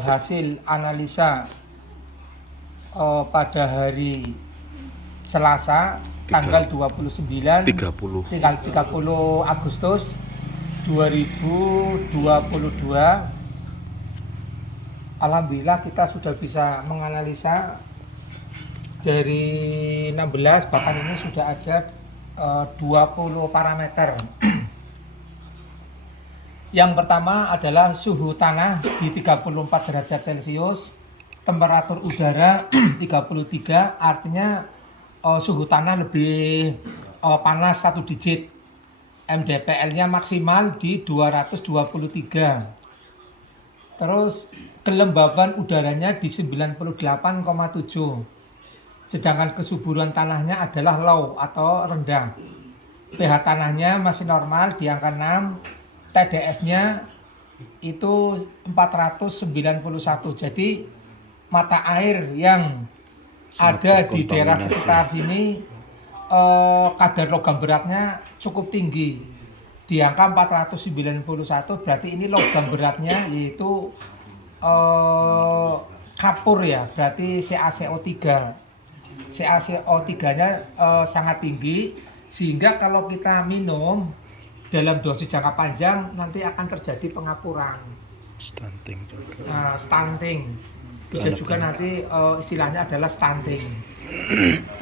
Hasil analisa pada hari Selasa tanggal 30 Agustus 2022. Alhamdulillah kita sudah bisa menganalisa dari 16, bahkan ini sudah ada 20 parameter. Yang pertama adalah suhu tanah di 34 derajat Celcius, temperatur udara 33, artinya suhu tanah lebih panas 1 digit. MDPL-nya maksimal di 223. Terus kelembaban udaranya di 98,7. Sedangkan kesuburan tanahnya adalah low atau rendah. pH tanahnya masih normal di angka 6. TDS-nya itu 491. Jadi mata air yang ada di daerah sekitar sini kadar logam beratnya cukup tinggi di angka 491. Berarti ini logam beratnya yaitu kapur ya, berarti CaCO3. CaCO3-nya sangat tinggi, sehingga kalau kita minum dalam dosis jangka panjang nanti akan terjadi pengapuran, stunting juga. Stunting bisa juga nanti istilahnya adalah stunting.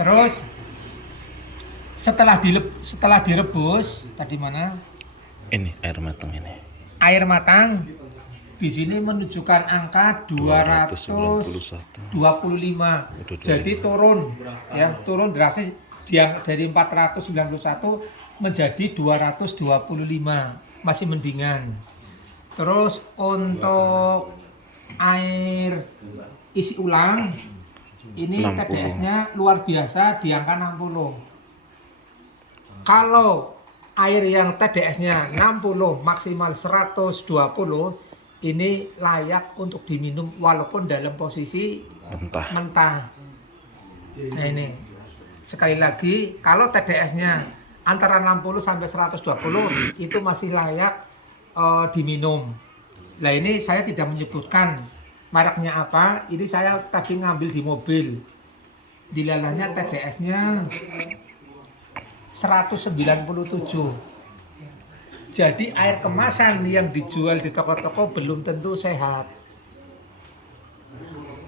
Terus setelah direbus tadi mana? Ini air matang ini. Air matang di sini menunjukkan angka 225. Jadi turun drastis dari 491 menjadi 225, masih mendingan. Terus untuk air isi ulang ini 60. TDS-nya luar biasa di angka 60. Kalau air yang TDS-nya 60 maksimal 120 ini layak untuk diminum walaupun dalam posisi mentah. Nah ini sekali lagi, kalau TDS-nya antara 60 sampai 120 itu masih layak diminum. Nah ini saya tidak menyebutkan mereknya apa. Ini saya tadi ngambil di mobil. Dilalahnya TDS-nya 197. Jadi air kemasan yang dijual di toko-toko belum tentu sehat.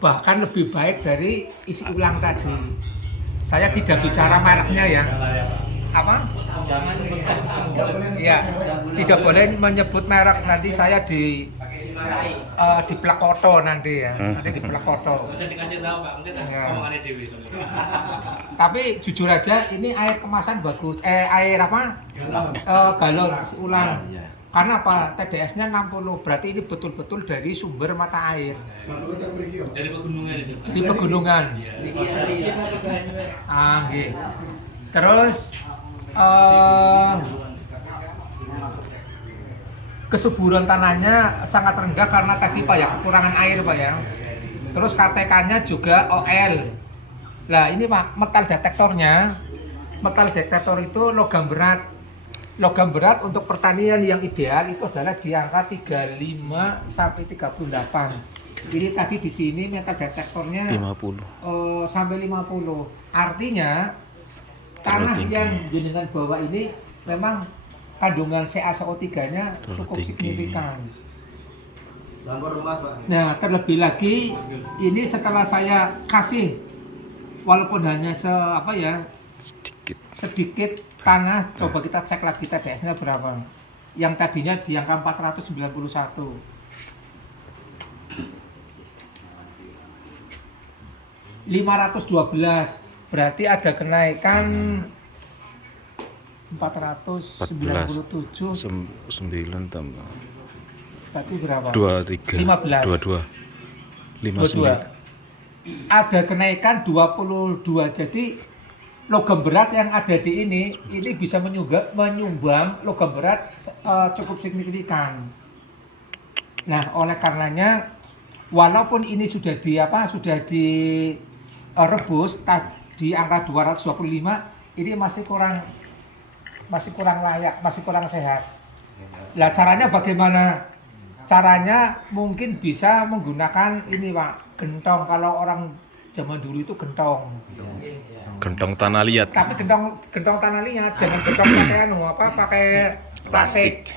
Bahkan lebih baik dari isi ulang tadi. Saya tidak bicara mereknya ya. Apa? Ya, tidak boleh menyebut merek, nanti saya di plakoto nanti ya. Nanti di plakoto. Ya. Tapi jujur aja ini air kemasan bagus. Air apa? Galon isi ulang. Karena apa? TDS-nya 60. Berarti ini betul-betul dari sumber mata air. Dari pegunungan itu. Di pegunungan. Gitu. Terus kesuburan tanahnya sangat rendah karena tadi Pak ya, kekurangan air Pak ya. Terus KTK-nya juga OL. Nah ini Pak, metal detektornya. Metal detektor itu logam berat. Logam berat untuk pertanian yang ideal itu adalah di angka 35 sampai 38. Ini tadi di sini metal detektornya 50 sampai 50. Artinya tanah yang jenengan bawah ini memang kandungan CaCO3-nya cukup signifikan. Nah, terlebih lagi ini setelah saya kasih walaupun hanya sedikit tanah, coba kita cek lagi TDS-nya berapa. Yang tadinya di angka 491. 512. Berarti ada kenaikan 497 9 tambah berarti berapa? 23 22 ada kenaikan 22. Jadi logam berat yang ada di ini bisa menyumbang logam berat cukup signifikan. Nah, oleh karenanya walaupun ini sudah direbus di angka 225, ini masih kurang layak, masih kurang sehat. Lah caranya bagaimana? Caranya mungkin bisa menggunakan ini Pak, gentong. Kalau orang zaman dulu itu gentong. Gentong tanah liat. Tapi gentong tanah liat, jangan gentong pakai pakai plastik.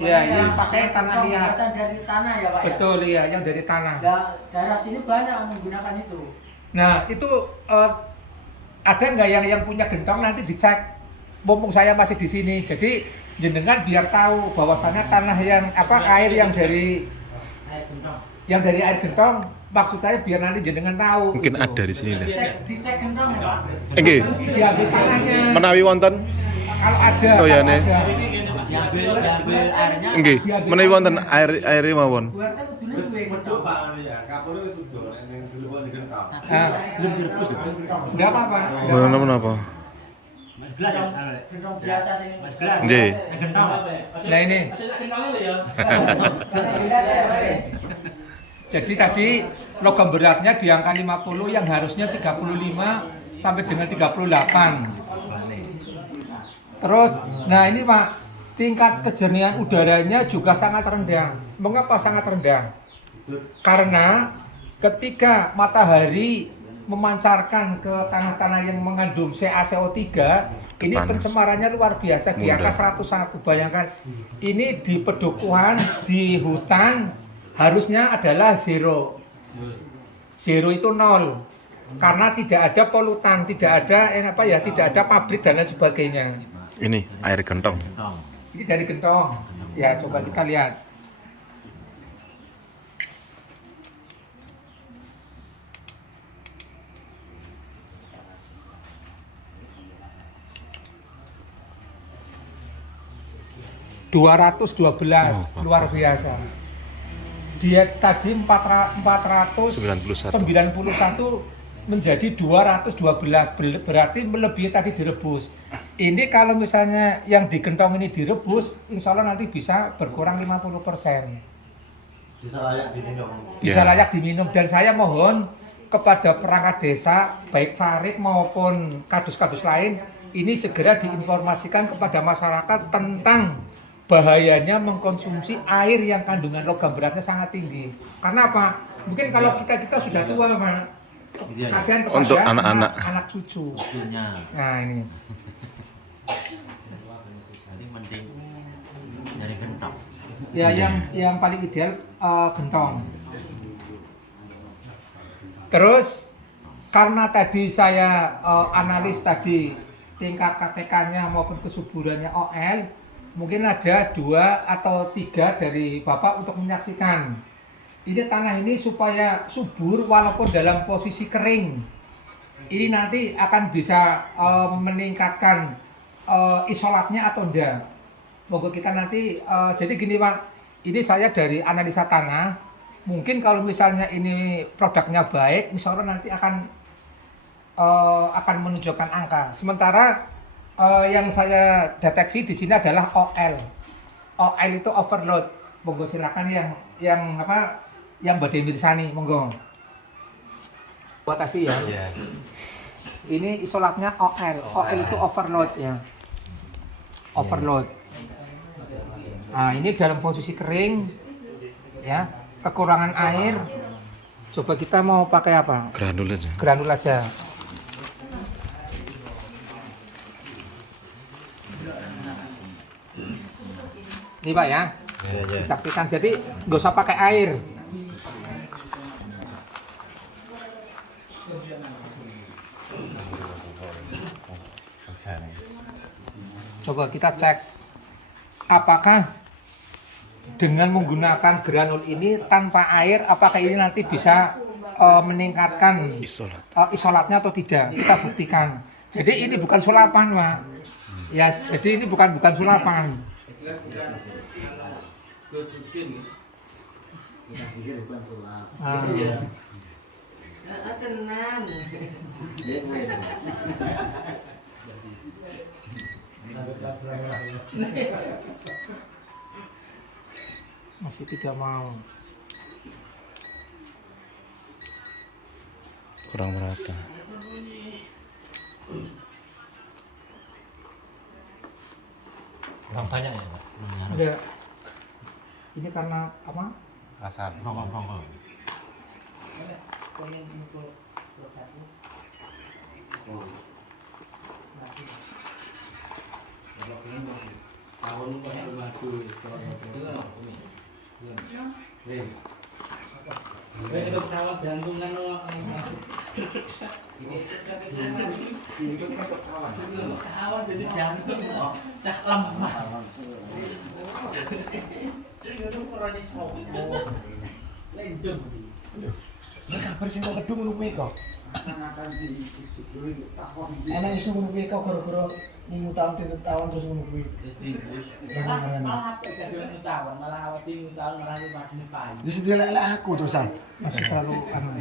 Iya, ini pakai tanah liat. Buatan dari tanah ya Pak. Betul iya, yang dari tanah. Daerah sini banyak yang menggunakan itu. Nah itu ada nggak yang punya gentong, nanti dicek. Mumpung saya masih di sini, jadi jenengan biar tahu bahwasannya tanah yang air yang dari air gentong, maksud saya biar nanti jenengan tahu. Mungkin gitu. ada di sini dah. Dicek gentong ya Pak. Nggih. Diambil tanahnya. Menawi wonten Kalau ada. toyane. Diambil airnya. Nggih, menawi wonten air mawon. Buatnya kudune duwe gentong. Belum direbus. Enggak apa-apa. Menapa? Gentong biasa sih. Nggih. Nah ini. Jadi tadi logam beratnya di angka 50 yang harusnya 35 sampai dengan 38. Terus, nah ini Pak, tingkat kejernihan udaranya juga sangat rendah. Mengapa sangat rendah? Karena ketika matahari memancarkan ke tanah-tanah yang mengandung CaCO3, ini Panas. pencemarannya luar biasa di angka 101. Bayangkan, ini di pedukuhan, di hutan harusnya adalah zero. Zero itu 0. Karena tidak ada polutan, tidak ada tidak ada pabrik dan lain sebagainya. Ini air gentong. Ini dari gentong. Ya, coba kita lihat. $212 luar biasa. Dia tadi 491 menjadi 212, berarti melebihi tadi direbus. Ini kalau misalnya yang digentong ini direbus, insya Allah nanti bisa berkurang 50%. Bisa layak diminum. Bisa Ya. layak diminum. Dan saya mohon kepada perangkat desa, baik Carik maupun kadus-kadus lain, ini segera diinformasikan kepada masyarakat tentang bahayanya mengkonsumsi air yang kandungan logam beratnya sangat tinggi. Karena apa? Mungkin kalau kita sudah tua, Pak, kasihan kepada Untuk anak-anak. anak cucu. Nah ini. Jadi mending dari gentong. Ya yang paling ideal gentong. Terus karena tadi saya analis tadi tingkat KTK-nya maupun kesuburannya OL, mungkin ada 2 atau 3 dari Bapak untuk menyaksikan. Ini tanah ini supaya subur walaupun dalam posisi kering. Ini nanti akan bisa meningkatkan isolatnya atau enggak. Moga kita nanti jadi gini Pak, ini saya dari analisa tanah. Mungkin kalau misalnya ini produknya baik, insya Allah nanti akan menunjukkan angka. Sementara yang saya deteksi di sini adalah OL. OL itu overload. Monggo silakan yang Mbak Mirsani, monggo. Buat tadi ya. Ini isolatnya OL. OL itu overload ya. Overload. Nah, ini dalam posisi kering ya, kekurangan air. Coba kita mau pakai apa? Granul aja. Granul aja. Ini Pak ya, disaksikan. Jadi nggak usah pakai air. Coba kita cek apakah dengan menggunakan granul ini tanpa air, apakah ini nanti bisa meningkatkan Isolat. isolatnya atau tidak. Kita buktikan. Jadi ini bukan sulapan Pak. Ya, jadi ini bukan sulapan. Tenang. Masih tidak mau. Kurang merata. Kurang banyak ya Pak. Enggak. Ini karena apa? Asal. Rokok. Kabar sing kok kedung ngono kuwi kok. Enak isu ngono kuwi kok gara-gara minggu tahun terus ngono kuwi. Wis dilelek aku terusan. Masih terlalu anu.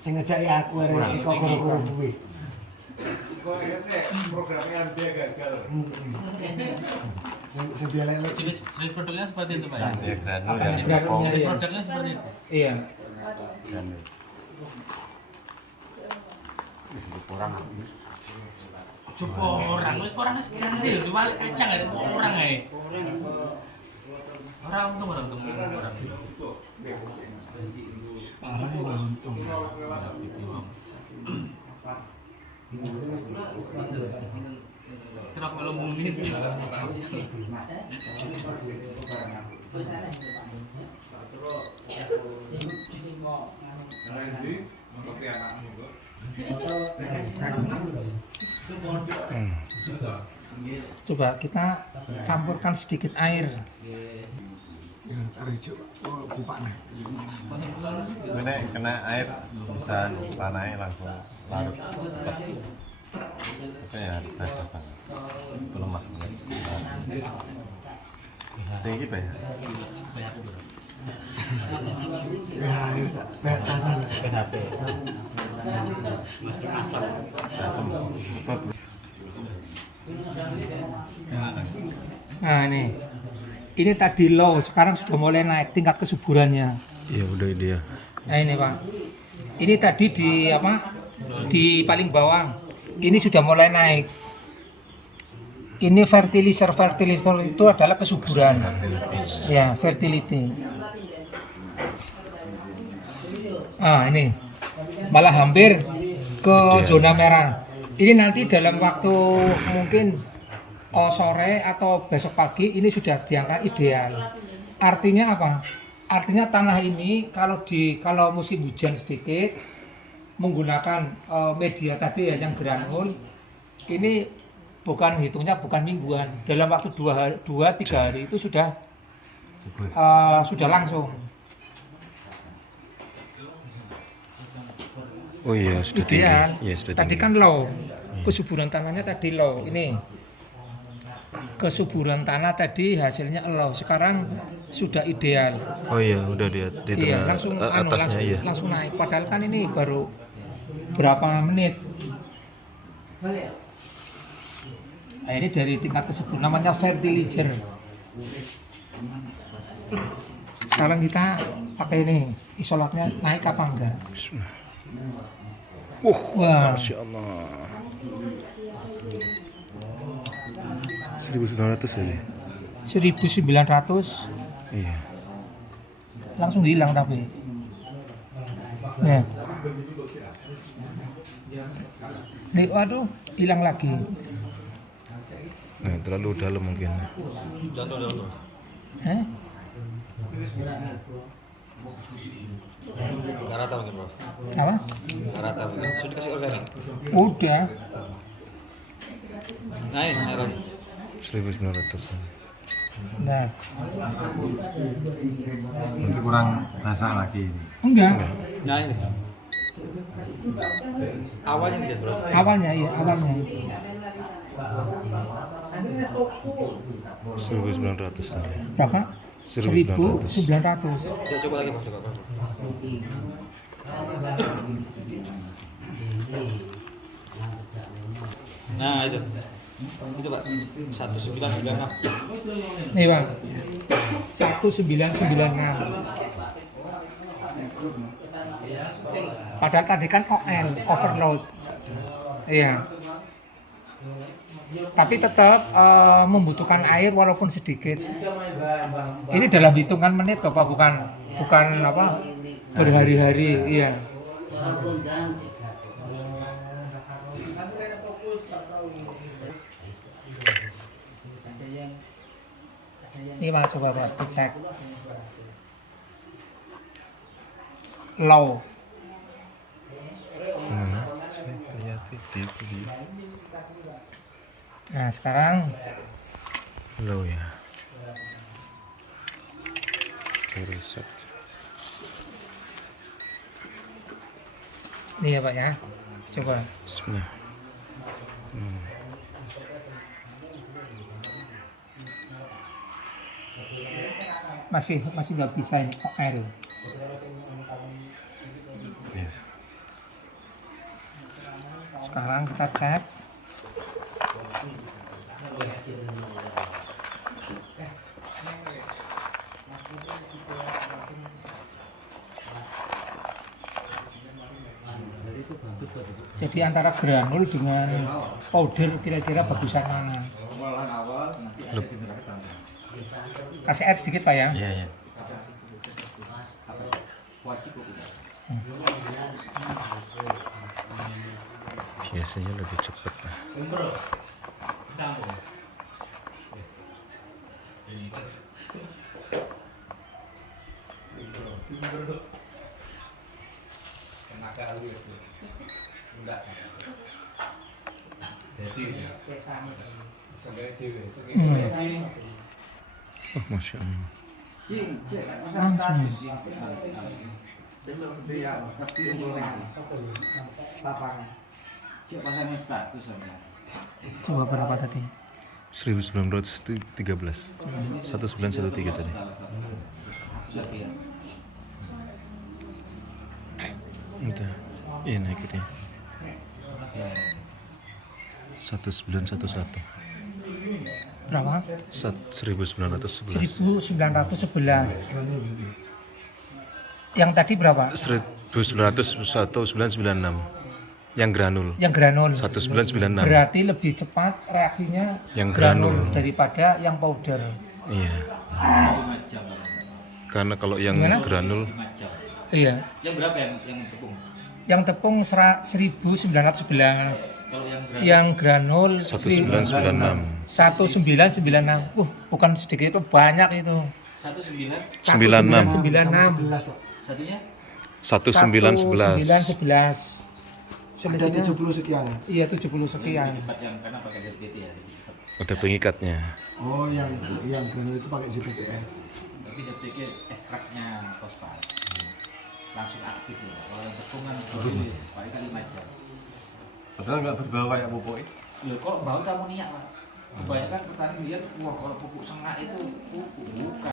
Sing ngejaki aku arek kok gara-gara kuwi. Sing dilelek Jenis produknya seperti itu Pak ya? Ya granul Apa ya. jenis granulnya? Jenis Iya. produknya seperti itu. Iya. Granul. Coba orang wis ganti lho, balik kacang ada orang ae. Orang untung orang. parah malah untung. Kira kalau munir. Coba kita campurkan sedikit air. Arek cuk, kupakne. Ini kena air bisa panai langsung larut cepat. Tapi ya basah banget. Pelemah. Tinggi Pak ya. Air, tangan. Asam. Sot. Nah ini tadi low, sekarang sudah mulai naik tingkat kesuburannya. Iya udah dia. Nah ini Pak, ini tadi di apa? Di paling bawah, ini sudah mulai naik. Ini fertilizer itu adalah kesuburan. Ya, fertility. Ah ini malah hampir ke zona merah. Ini nanti dalam waktu mungkin sore atau besok pagi ini sudah diangka ideal. Artinya apa? Artinya tanah ini kalau musim hujan sedikit menggunakan media tadi ya yang granul, ini hitungnya bukan mingguan, dalam waktu 2-3 hari itu sudah langsung. Oh iya sudah tinggi. Ideal. Iya sudah Tadi tinggi. kan low, kesuburan tanahnya tadi low. Ini kesuburan tanah tadi hasilnya low. Sekarang sudah ideal. Oh iya udah dia di Iya, tengah langsung atasnya iya. langsung naik. Padahal kan ini baru berapa menit. Nah, ini dari tingkat tersebut namanya fertilizer. Sekarang kita pakai ini, isolatnya naik apa enggak? Wah, Masya Allah. 1900 aja. 1900 Iya. langsung hilang tapi. Ya. Nih, waduh, hilang lagi. Nah, terlalu dalam mungkin. Eh? Nggak rata mungkin bro, Apa? nggak rata mungkin. Sudah dikasih organik. Udah. Naik lagi. 1900. Nah, Nanti kurang basah lagi ini. enggak. Nah ini. Awalnya lihat bro. Awalnya iya, awalnya. 1900 tadi. Berapa? 1900. 1900. Ya, coba lagi bro, coba. Nah itu Pak 1996. Nih Bang, 1996. Padahal tadi kan OL, overload. Iya. tapi tetap membutuhkan air walaupun sedikit. Ini dalam hitungan menit Bapak, bukan apa berhari-hari, iya. Ini Mas, coba Pak dicek. Low. Nah, sekarang Low ya. Reset. ini ya Pak ya. Coba. Bismillah. Masih nggak bisa ini OL. Ya. Sekarang kita cek. Jadi antara granul dengan powder kira-kira bagusan mana? Kasih air sedikit Pak ya. Iya, iya. Biasanya lebih cepat. Oh, Masya Allah. Coba berapa tadi? 1913. 1913 tadi. Itu. Iya naik itu ya. 1911. Berapa? 1911. 1911. Yang tadi berapa? 1996. Yang granul. Yang granul. 1996. Berarti lebih cepat reaksinya Yang granul. daripada yang powder. Iya. Karena kalau yang Gimana? granul Iya. Yang berapa yang tepung? Yang tepung 1911. Kalau Yang granul 1996. 1996. Bukan sedikit, itu banyak itu. 19 96. 1996. satunya 1911. 1911. Ada 70 sekian. Iya 70 sekian. cepat yang karena pakai ZBT ya. Ada pengikatnya. Oh, yang granul itu pakai ZPTR. Tapi ZBT ekstraknya fosfat. Langsung aktif ya. Kalau yang tepung kan paling kali 5 jam. Padahal nggak berbau kayak pupuk ini. Loh, kalau bau amoniak Pak. Kebanyakan petani lihat, wah kalau pupuk sengak itu pupuk bukan.